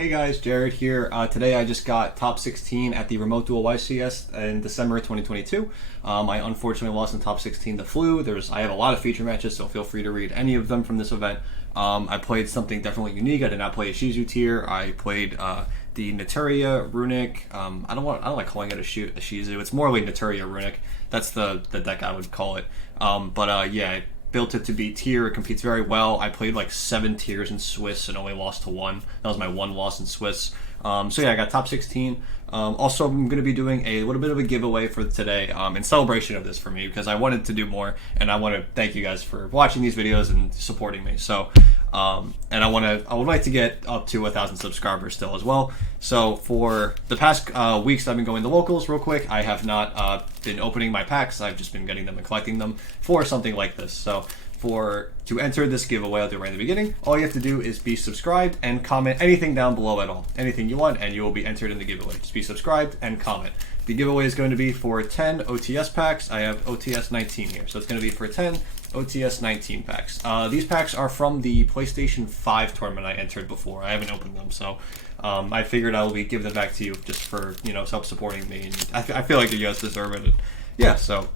Hey guys, Jared here. Today I just got top 16 at the Remote Duel YCS in December 2022. I unfortunately lost in top 16 to Flu. I have a lot of feature matches, so feel free to read any of them from this event. I played something definitely unique. I did not play Ishizu tier. I played the Naturia, Runick. I don't like calling it Ishizu. It's more like Naturia, Runick. That's the deck I would call it. Yeah. Built it to be tier. It competes very well. I played like 7 tiers in Swiss and only lost to 1. That was my 1 loss in Swiss. I got top 16. Also, I'm going to be doing a little bit of a giveaway for today in celebration of this for me because I wanted to do more, and I want to thank you guys for watching these videos and supporting me. So, and I would like to get up to 1,000 subscribers still as well. So for the past weeks, I've been going to locals real quick. I have not been opening my packs. I've just been getting them and collecting them for something like this. So to enter this giveaway, I'll do it right in the beginning. All you have to do is be subscribed and comment anything down below at all. Anything you want, and you will be entered in the giveaway. Just be subscribed and comment. The giveaway is going to be for 10 OTS packs. I have OTS 19 here. So it's going to be for 10 OTS 19 packs. These packs are from the PlayStation 5 tournament I entered before. I haven't opened them, so I figured I will be giving them back to you just for, help supporting me. And I feel like you guys deserve it. And yeah, so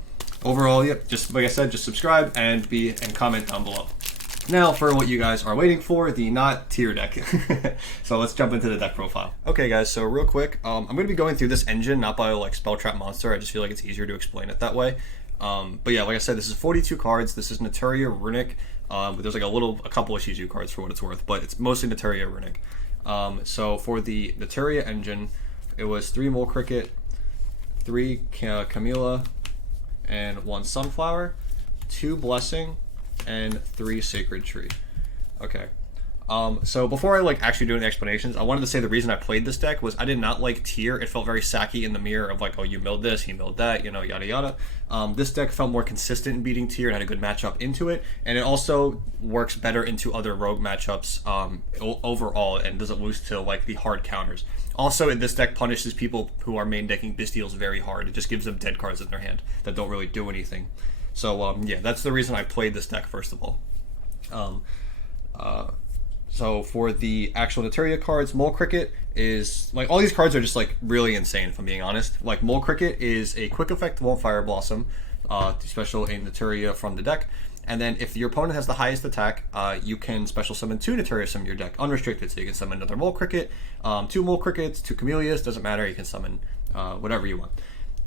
overall, yep, just like I said, just subscribe and comment down below. Now for what you guys are waiting for, the not tier deck. So let's jump into the deck profile. Okay guys, so real quick, I'm going to be going through this engine, not by like Spell Trap Monster. I just feel like it's easier to explain it that way. But yeah, like I said, this is 42 cards. This is Naturia, Runick. But there's like a couple of Ishizu cards for what it's worth, but it's mostly Naturia, Runick. So for the Naturia engine, it was 3 Mole Cricket, 3 Camilla, and 1 Sunflower, 2 Blessing, and 3 Sacred Tree. Okay. So before I actually do any explanations, I wanted to say the reason I played this deck was I did not like tier. It felt very sacky in the mirror of like, oh, you milled this, he milled that, yada yada. This deck felt more consistent in beating tier and had a good matchup into it, and it also works better into other rogue matchups overall and doesn't lose to like the hard counters. Also, this deck punishes people who are main decking Bystials very hard. It just gives them dead cards in their hand that don't really do anything. So yeah, that's the reason I played this deck first of all. So for the actual Naturia cards, Mole Cricket is, like, all these cards are just, like, really insane, if I'm being honest. Like, Mole Cricket is a quick effect Won't Fire Blossom, special in Naturia from the deck. And then if your opponent has the highest attack, you can special summon 2 Naturia from your deck, unrestricted. So you can summon another Mole Cricket, 2 Mole Crickets, 2 Camellias, doesn't matter, you can summon whatever you want.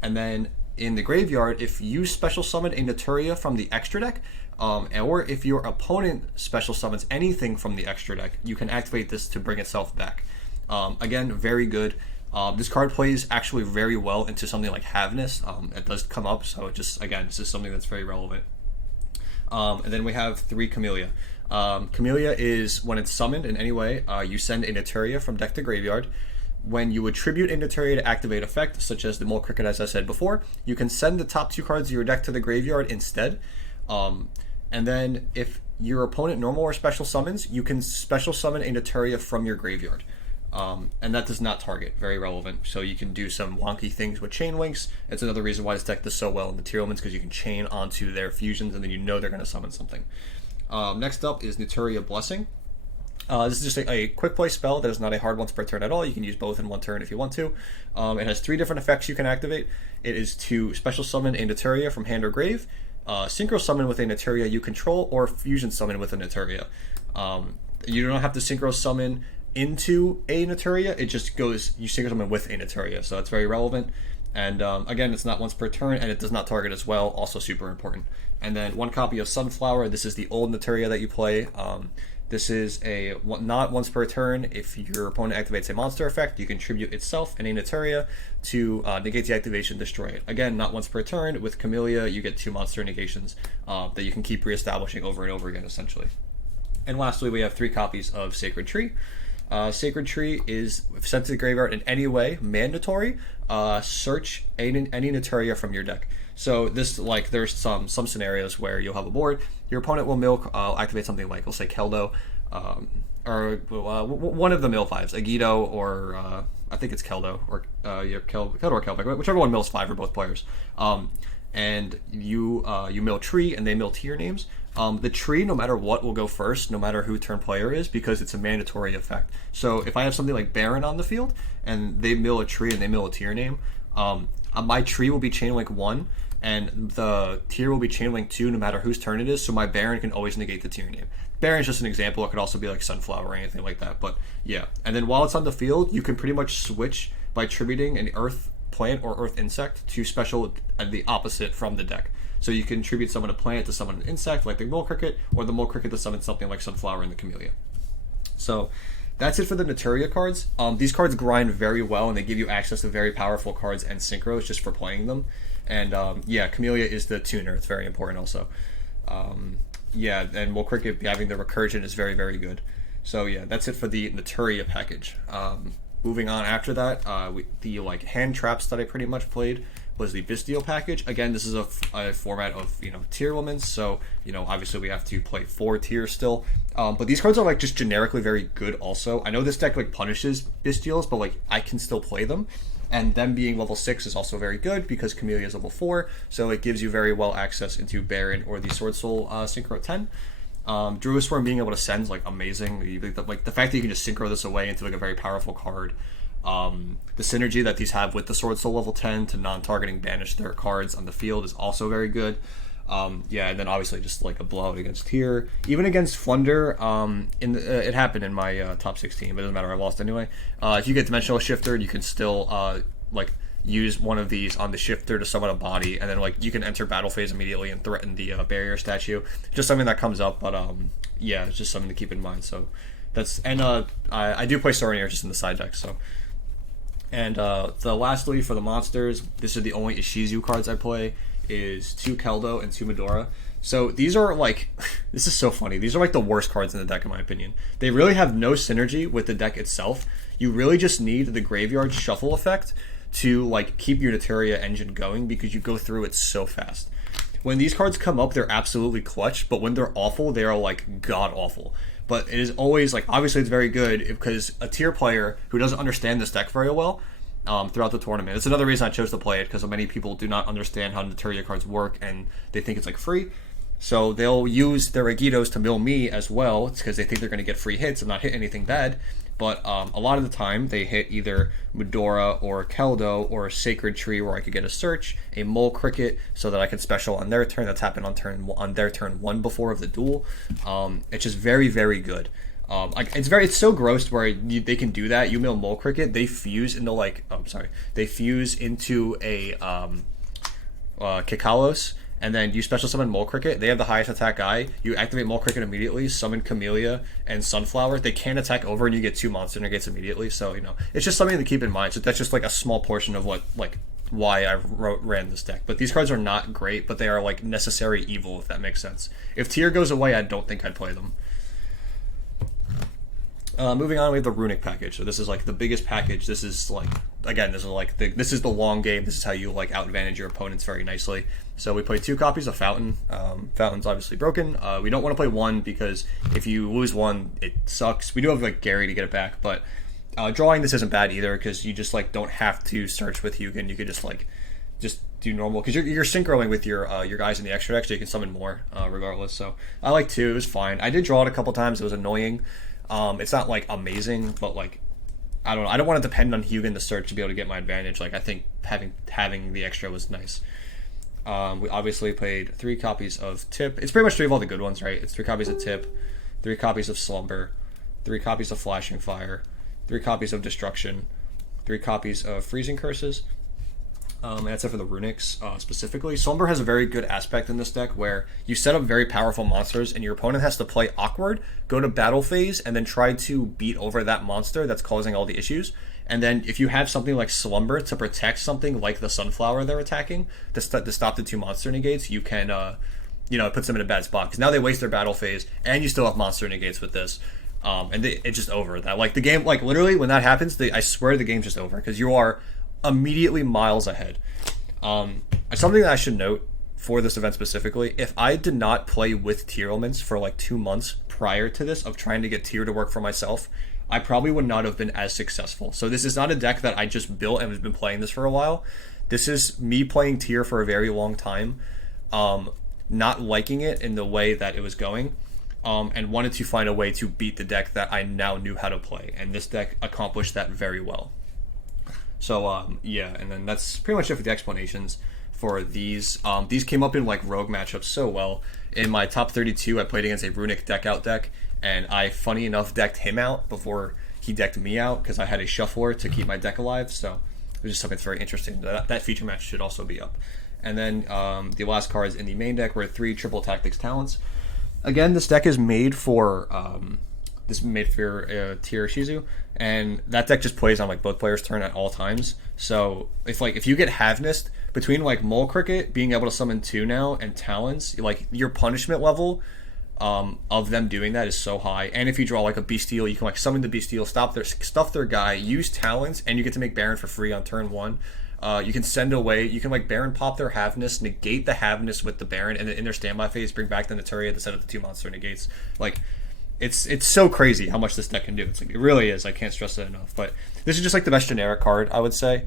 And then in the graveyard, if you special summon a Naturia from the extra deck, or if your opponent special summons anything from the extra deck, you can activate this to bring itself back. Again, very good. This card plays actually very well into something like Havness. It does come up, so again, this is something that's very relevant. And then we have 3 Camellia. Camellia is, when it's summoned in any way, you send a Naturia from deck to graveyard. When you attribute a Naturia to activate effect, such as the Mole Cricket as I said before, you can send the top 2 cards of your deck to the graveyard instead. And then if your opponent normal or special summons, you can special summon a Naturia from your graveyard. And that does not target, very relevant. So you can do some wonky things with Chain Links. It's another reason why this deck does so well in the tier elements, because you can chain onto their fusions and then they're going to summon something. Next up is Naturia Blessing. This is just a quick play spell that is not a hard once per turn at all. You can use both in one turn if you want to. It has 3 different effects you can activate. It is to special summon a Naturia from hand or grave, synchro summon with a Naturia you control, or fusion summon with a Naturia. You do not have to synchro summon into a Naturia. It just goes, you synchro summon with a Naturia, so it's very relevant. And again, it's not once per turn, and it does not target as well, also super important. And then 1 copy of Sunflower. This is the old Naturia that you play. This is not once per turn. If your opponent activates a monster effect, you can tribute itself and a Naturia to negate the activation, destroy it. Again, not once per turn. With Camellia, you get 2 monster negations that you can keep reestablishing over and over again, essentially. And lastly, we have 3 copies of Sacred Tree. Sacred Tree is sent to the graveyard in any way, mandatory. Search any Naturia from your deck. So this, there's some scenarios where you'll have a board, your opponent will activate something like, we'll say Keldo, or one of the mill 5s, Agido, or I think it's Keldo, or Keldo or Kelvic, whichever one mills 5 for both players. and you mill tree and they mill tier names. The tree, no matter what, will go first, no matter who turn player is, because it's a mandatory effect. So if I have something like Baron on the field and they mill a tree and they mill a tier name, my tree will be chain link 1 and the tier will be chain link 2 no matter whose turn it is, so my Baron can always negate the tier name. Baron's just an example. It could also be like Sunflower or anything like that, but yeah. And then while it's on the field, you can pretty much switch by attributing an earth plant or earth insect to special the opposite from the deck. So you can attribute someone a plant to someone an insect like the mole cricket, or the mole cricket to summon something like Sunflower and the camellia. So that's it for the Naturia cards. These cards grind very well, and they give you access to very powerful cards and synchros just for playing them. And yeah, Camellia is the tuner. It's very important also. Yeah, and Mole Cricket having the recursion is very, very good. So yeah, that's it for the Naturia package. Moving on after that, the like hand traps that I pretty much played was the Bystial package. Again, this is a format of, tier elements, so, obviously we have to play 4 tiers still. But these cards are, like, just generically very good also. I know this deck, like, punishes Bystials, but, like, I can still play them. And them being level 6 is also very good because Camellia is level 4, so it gives you very well access into Baron or the Sword Soul Synchro 10. Druisworm being able to send is, like, amazing. Like, the fact that you can just synchro this away into, like, a very powerful card. The synergy that these have with the Sword Soul level 10 to non-targeting banish their cards on the field is also very good. Yeah, and then obviously just like a blowout against here, even against Flunder. It happened in my top 16, but it doesn't matter. I lost anyway. If you get Dimensional Shifter, you can still like use one of these on the Shifter to summon a body, and then like you can enter battle phase immediately and threaten the barrier statue. Just something that comes up, but yeah, it's just something to keep in mind. So that's I do play Sorinier just in the side deck, so. And lastly for the monsters, this is the only Ishizu cards I play, is 2 Keldo and 2 Medora. So these are like, this is so funny, these are like the worst cards in the deck in my opinion. They really have no synergy with the deck itself. You really just need the graveyard shuffle effect to like keep your Naturia engine going because you go through it so fast. When these cards come up, they're absolutely clutch, but when they're awful, they are like god awful. But it is always like, obviously it's very good because a tier player who doesn't understand this deck very well throughout the tournament. It's another reason I chose to play it, because many people do not understand how Naturia cards work and they think it's like free. So they'll use their Agitos to mill me as well because they think they're going to get free hits and not hit anything bad. But a lot of the time they hit either Medora or Keldo or a Sacred Tree where I could get a search, a Mole Cricket so that I can special on their turn. That's happened on their turn 1 before of the duel. It's just very, very good. It's so gross where they can do that. You mill Mole Cricket, they fuse into they fuse into a Kikalos. And then you special summon Mole Cricket. They have the highest attack guy. You activate Mole Cricket immediately, summon Camellia and Sunflower. They can attack over and you get 2 monster negates immediately. So, it's just something to keep in mind. So that's just like a small portion of why I ran this deck. But these cards are not great, but they are like necessary evil, if that makes sense. If tier goes away, I don't think I'd play them. Moving on, we have the Runick package. So this is like the biggest package. This is like, again, this is the long game. This is how you like out advantage your opponents very nicely. So we play 2 copies of Fountain. Fountain's obviously broken. We don't want to play 1 because if you lose 1, it sucks. We do have like Gary to get it back, but drawing this isn't bad either because you just like don't have to search with Hugin. You could just do normal because you're synchroing with your guys in the extra deck, so you can summon more regardless. So I like 2. It was fine. I did draw it a couple times. It was annoying. It's not like amazing, but like I don't know. I don't want to depend on Hugin to search to be able to get my advantage. Like I think having the extra was nice. We obviously played 3 copies of Tip. It's pretty much 3 of all the good ones, right? It's 3 copies of Tip, 3 copies of Slumber, 3 copies of Flashing Fire, 3 copies of Destruction, 3 copies of Freezing Curses. And that's it for the Runicks specifically. Slumber has a very good aspect in this deck where you set up very powerful monsters and your opponent has to play awkward, go to battle phase, and then try to beat over that monster that's causing all the issues. And then if you have something like Slumber to protect something like the Sunflower they're attacking, to stop the 2 monster negates, you can, it puts them in a bad spot. Because now they waste their battle phase, and you still have monster negates with this. And it's just over. That like the game, like literally when that happens, I swear the game's just over. Because you are immediately miles ahead. Something that I should note for this event specifically, if I did not play with tier elements for like 2 months prior to this of trying to get tier to work for myself, I probably would not have been as successful. So this is not a deck that I just built and has been playing this for a while. This is me playing tier for a very long time, not liking it in the way that it was going, and wanted to find a way to beat the deck that I now knew how to play, and this deck accomplished that very well. So yeah, and then that's pretty much it for the explanations for these. These came up in like rogue matchups so well. In my top 32, I played against a Runick deck out deck, and I, funny enough, decked him out before he decked me out because I had a shuffler to keep my deck alive. So it was just something that's very interesting. That feature match should also be up. And then the last cards in the main deck were 3 triple tactics talents. Again, this deck is made for tier Ishizu, and that deck just plays on like both players' turn at all times. So if you get Havnist between like Mole Cricket being able to summon 2 now and Talons, like your punishment level of them doing that is so high. And if you draw like a Bystial, you can like summon the Bystial, stuff their guy, use Talons, and you get to make Baron for free on turn 1. You can send away, you can like Baron pop their Havnist, negate the Havnist with the Baron, and then in their standby phase bring back the Naturia to set up the 2 monster negates. Like it's so crazy how much this deck can do. It's like, it really is. I can't stress it enough. But this is just like the best generic card, I would say.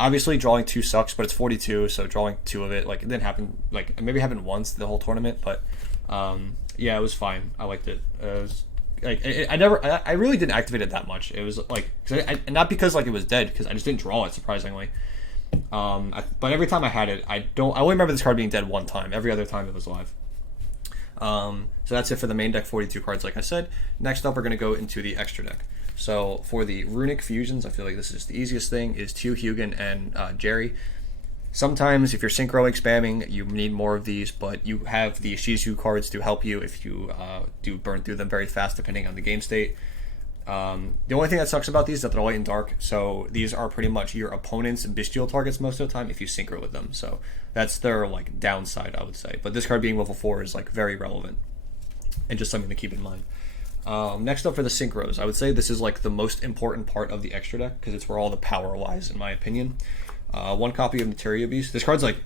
Obviously drawing 2 sucks, but it's 42, so drawing 2 of it, like, it didn't happen, like, maybe it happened once the whole tournament, but yeah, it was fine. I liked it. It was like, I really didn't activate it that much. It was like, not because like it was dead, because I just didn't draw it, surprisingly. But every time I had it, I only remember this card being dead one time. Every other time it was live. So that's it for the main deck, 42 cards, like I said. Next up, we're going to go into the extra deck. So for the Runick fusions, I feel like this is the easiest thing, is 2 Hugin and Jerry. Sometimes if you're synchro spamming, you need more of these, but you have the Ishizu cards to help you if you do burn through them very fast, depending on the game state. The only thing that sucks about these is that they're light and dark, so these are pretty much your opponent's Bystial targets most of the time if you synchro with them. So that's their like downside, I would say. But this card being level 4 is like very relevant and just something to keep in mind. Next up for the synchros, I would say this is like the most important part of the extra deck because it's where all the power lies, in my opinion. 1 copy of Naturia Beast. This card's like,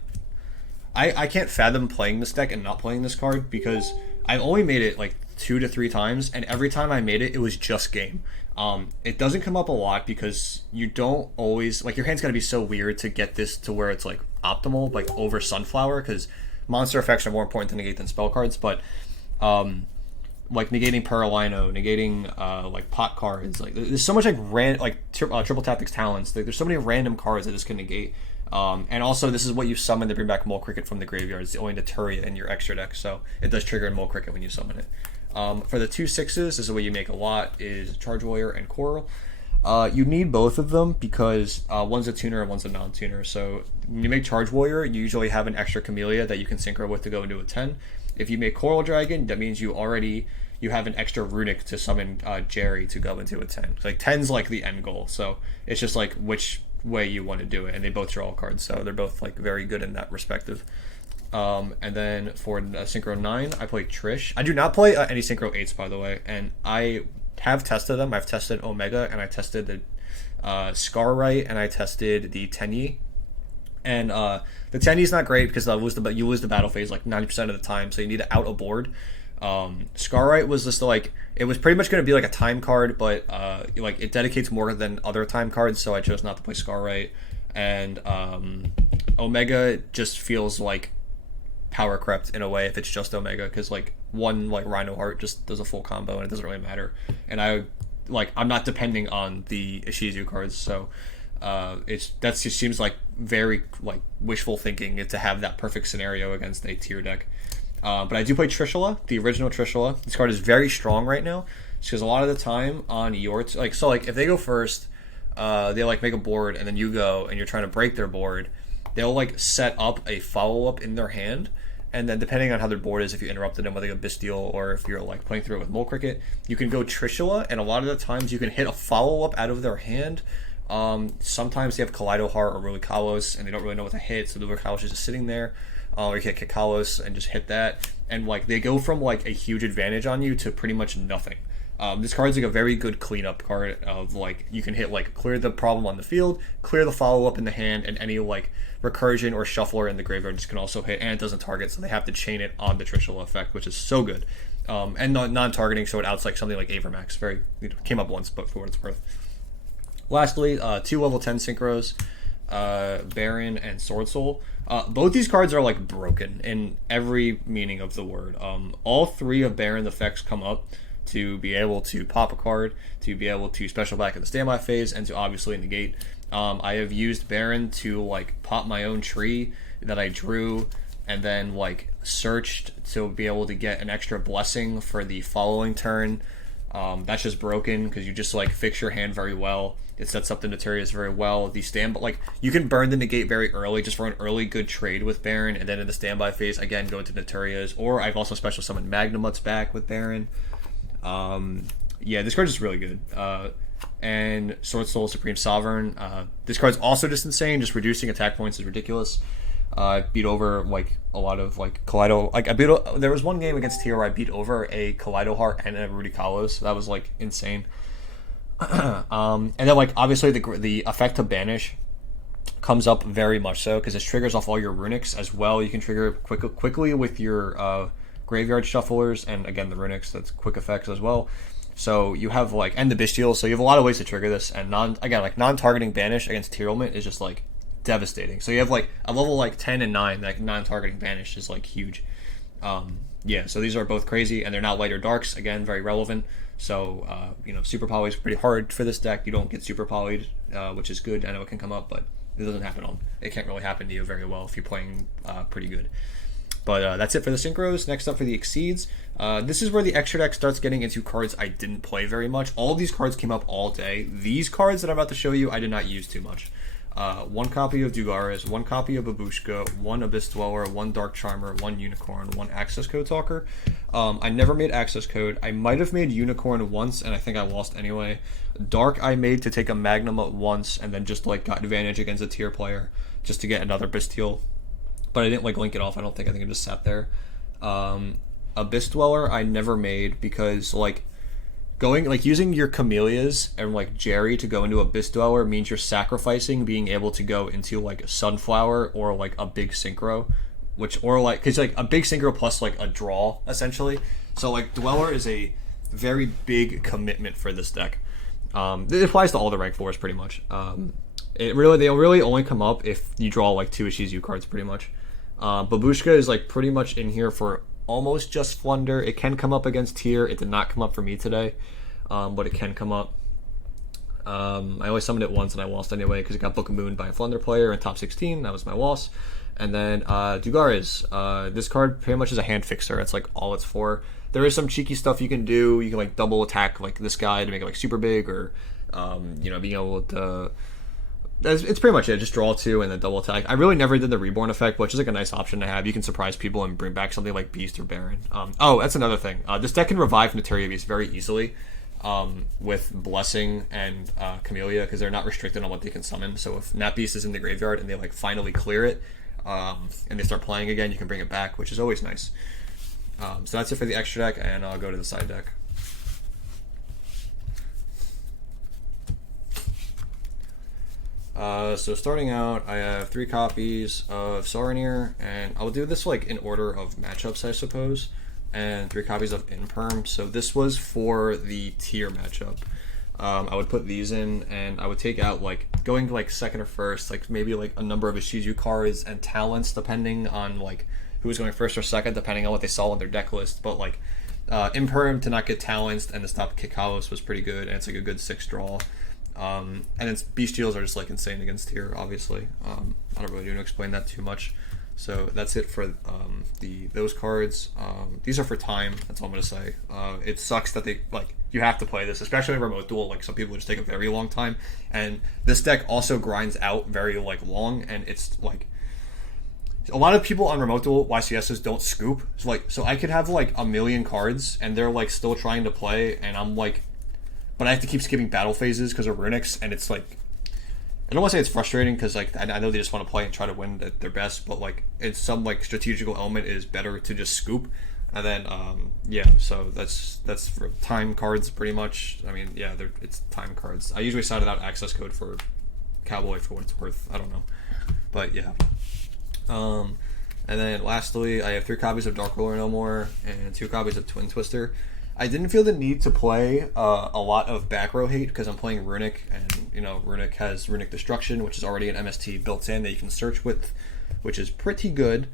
I can't fathom playing this deck and not playing this card because I've only made it like 2 to 3 times, and every time I made it, it was just game. It doesn't come up a lot because you don't always, like, your hand's gotta be so weird to get this to where it's like optimal, like over Sunflower, because monster effects are more important to negate than spell cards, but like negating Paralino, negating like pot cards, like there's so much like triple tactics talents. There's so many random cards that this can negate. And also this is what you summon to bring back Mole Cricket from the graveyard. It's the only Naturia in your extra deck, so it does trigger Mole Cricket when you summon it. For the 2 6s, this is what you make a lot, is Charge Warrior and Coral. You need both of them because one's a tuner and one's a non-tuner. So when you make Charge Warrior, you usually have an extra Camellia that you can synchro with to go into a 10. If you make Coral Dragon, that means you have an extra Runick to summon Jerry to go into a 10. Like 10's like the end goal, so it's just like which way you want to do it, and they both draw cards, so they're both like very good in that respective. And then for Synchro 9, I play Trish. I do not play any Synchro 8s, by the way, and I have tested them. I've tested Omega, and I tested the Scarrite, and I tested the Tenyi. And the Tenyi's not great because you lose the battle phase like 90% of the time, so you need to out a board. Scarrite was just like, it was pretty much going to be like a time card, but like it dedicates more than other time cards, so I chose not to play Scarrite. And Omega just feels like power crept in a way if it's just Omega, because like one like Rhino Heart just does a full combo and it doesn't really matter. And I'm not depending on the Ishizu cards, so that just seems like very like wishful thinking to have that perfect scenario against a tier deck. But I do play Trishula, the original Trishula. This card is very strong right now because a lot of the time on your if they go first, they like make a board and then you go and you're trying to break their board, they'll like set up a follow-up in their hand, and then depending on how their board is, if you interrupted them with like a Bystial or if you're like playing through it with Mole Cricket, you can go Trishula, and a lot of the times you can hit a follow-up out of their hand. Sometimes they have Kaleido Heart or Rulikalos and they don't really know what to hit, so the Rulikalos is just sitting there. Or you can hit Kikalos and just hit that, and like they go from like a huge advantage on you to pretty much nothing. This card's like a very good cleanup card of like you can hit like clear the problem on the field, clear the follow up in the hand, and any like recursion or shuffler in the graveyard just can also hit, and it doesn't target, so they have to chain it on the Trishula effect, which is so good. And non-targeting, so it outs like something like Avermax. Came up once, but for what it's worth. Lastly, 2 level 10 synchros. Baron, and Sword Soul. Both these cards are like broken in every meaning of the word. All three of Baron's effects come up to be able to pop a card, to be able to special back in the standby phase, and to obviously negate. I have used Baron to like pop my own tree that I drew, and then like searched to be able to get an extra blessing for the following turn. That's just broken because you just like fix your hand very well. It sets up the Naturias very well. The stand, but like you can burn the negate very early just for an early good trade with Baron, and then in the standby phase again go into Naturias. Or I've also special summoned Magnamuts back with Baron. Yeah, this card is really good. And Sword Soul Supreme Sovereign. This card's also just insane. Just reducing attack points is ridiculous. Beat over like a lot of like Kaleido. Like there was one game against Tier where I beat over a Kaleido Heart and a Rudy Kalos. So that was like insane. And then like obviously the effect to banish comes up very much so because it triggers off all your Runicks as well. You can trigger quickly with your graveyard shufflers, and again the Runicks, that's quick effects as well. So you have like, and the Bystial, so you have a lot of ways to trigger this, and non-targeting banish against Tier Element is just like devastating. So you have like a level like 10 and 9, like non-targeting banish is like huge. Yeah, so these are both crazy, and they're not light or darks, again very relevant. So super poly is pretty hard for this deck. You don't get super polyed, which is good. I know it can come up, but it doesn't happen it can't really happen to you very well if you're playing pretty good. But that's it for the synchros. Next up for the exceeds. This is where the extra deck starts getting into cards I didn't play very much. All these cards came up all day. These cards that I'm about to show you, I did not use too much. One copy of Dugaris, one copy of Babushka, one Abyss Dweller, one Dark Charmer, one Unicorn, one Access Code Talker. I never made Access Code. I might have made Unicorn once, and I think I lost anyway. Dark I made to take a Magnum once, and then just like got advantage against a tier player just to get another Bystial. But I didn't like link it off. I think it just sat there. Abyss Dweller I never made because like using your Camellias and like Jerry to go into Abyss Dweller means you're sacrificing being able to go into like a Sunflower or like a big synchro, because like a big synchro plus like a draw essentially. So like Dweller is a very big commitment for this deck. It applies to all the rank 4s pretty much. They'll really only come up if you draw like 2 Ishizu cards pretty much. Babushka is like pretty much in here for almost just Flunder. It can come up against Tier. It did not come up for me today, but it can come up. I only summoned it once and I lost anyway because it got Book of Moon by a Flunder player in top 16. That was my loss. And then Dugaris. This card pretty much is a hand fixer. That's like all it's for. There is some cheeky stuff you can do. You can like double attack like this guy to make it like super big, or being able to. It's pretty much it. Just draw 2 and then double attack. I really never did the Reborn effect, which is like a nice option to have. You can surprise people and bring back something like Beast or Baron. That's another thing. This deck can revive Naturia Beast very easily with Blessing and Camellia because they're not restricted on what they can summon. So if Nat Beast is in the graveyard and they like finally clear it and they start playing again, you can bring it back, which is always nice. So that's it for the extra deck, and I'll go to the side deck. So starting out, I have 3 copies of Saronir, and I'll do this like in order of matchups, I suppose, and 3 copies of Imperm. So this was for the tier matchup. I would put these in, and I would take out like going like second or first, like maybe like a number of Ishizu cards and talents depending on like who was going first or second, depending on what they saw in their deck list. But like Imperm to not get talents and to stop Kikalos was pretty good, and it's like a good 6 draw. And its Bestials are just like insane against Tier, obviously. I don't really need to explain that too much. So that's it for those cards. These are for time. That's all I'm gonna say. It sucks that you have to play this, especially in Remote Duel. Like some people just take a very long time, and this deck also grinds out very like long. And it's like a lot of people on Remote Duel YCSs don't scoop. So I could have like a million cards, and they're like still trying to play, and I'm like. But I have to keep skipping battle phases because of Runicks, and it's like I don't want to say it's frustrating because like I know they just want to play and try to win at their best, but like it's some like strategical element is better to just scoop, and then so that's for time cards pretty much. I mean it's time cards. I usually sounded out access code for Cowboy for what it's worth. I don't know, but yeah. And then lastly, I have 3 copies of Dark Ruler No More and 2 copies of Twin Twister. I didn't feel the need to play a lot of back row hate because I'm playing Runick, and Runick has Runick Destruction, which is already an MST built in that you can search with, which is pretty good.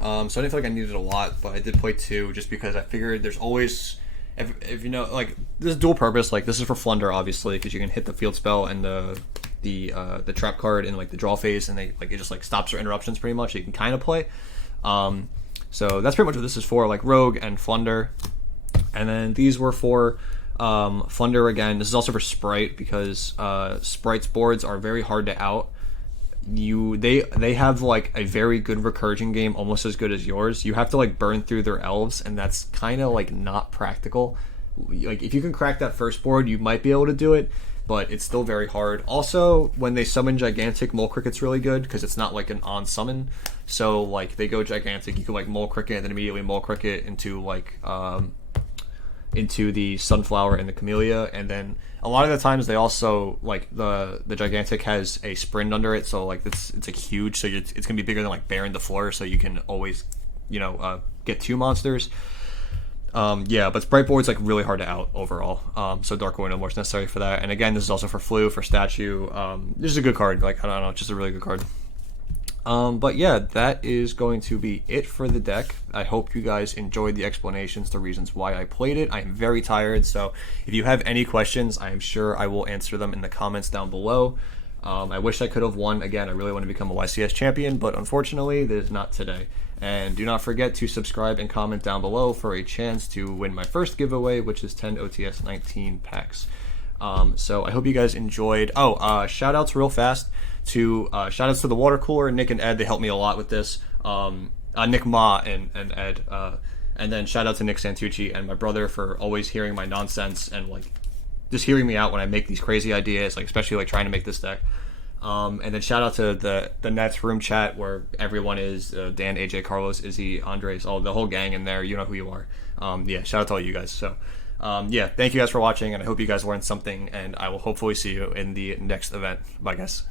So I didn't feel like I needed a lot, but I did play 2 just because I figured there's always, if you know, like, this is dual purpose. Like, this is for Flunder, obviously, because you can hit the field spell and the trap card in like the draw phase, and it just like stops your interruptions pretty much. So you can kind of play. So that's pretty much what this is for, like Rogue and Flunder. And then these were for Flunder again. This is also for Sprite because Sprite's boards are very hard to out. They have like a very good recursion game, almost as good as yours. You have to like burn through their elves, and that's kind of like not practical. Like, if you can crack that first board, you might be able to do it, but it's still very hard. Also, when they summon Gigantic, Mole Cricket's really good because it's not like an on summon. So like they go Gigantic, you can like Mole Cricket and then immediately Mole Cricket into like into the Sunflower and the Camellia, and then a lot of the times they also like the Gigantic has a sprint under it, so like it's like huge, so it's gonna be bigger than like Baron the Floor, so you can always get 2 monsters. But Sprite board's like really hard to out overall. So Dark Void no more is necessary for that. And again, this is also for Flu, for Statue. This is a good card. Like, I don't know, just a really good card. But yeah, that is going to be it for the deck. I hope you guys enjoyed the explanations, the reasons why I played it. I am very tired, so if you have any questions, I am sure I will answer them in the comments down below. I wish I could have won. Again, I really want to become a YCS champion, but unfortunately, that is not today. And do not forget to subscribe and comment down below for a chance to win my first giveaway, which is 10 OTS 19 packs. So I hope you guys enjoyed. Shout outs real fast to shout outs to the water cooler, Nick and Ed. They helped me a lot with this. Nick Ma and Ed. And then shout out to Nick Santucci and my brother for always hearing my nonsense and like just hearing me out when I make these crazy ideas, like especially like trying to make this deck. And then shout out to the Nets room chat where everyone is Dan, AJ, Carlos, Izzy, Andres, the whole gang in there. You know who you are. Shout out to all you guys. So thank you guys for watching, and I hope you guys learned something, and I will hopefully see you in the next event. Bye guys.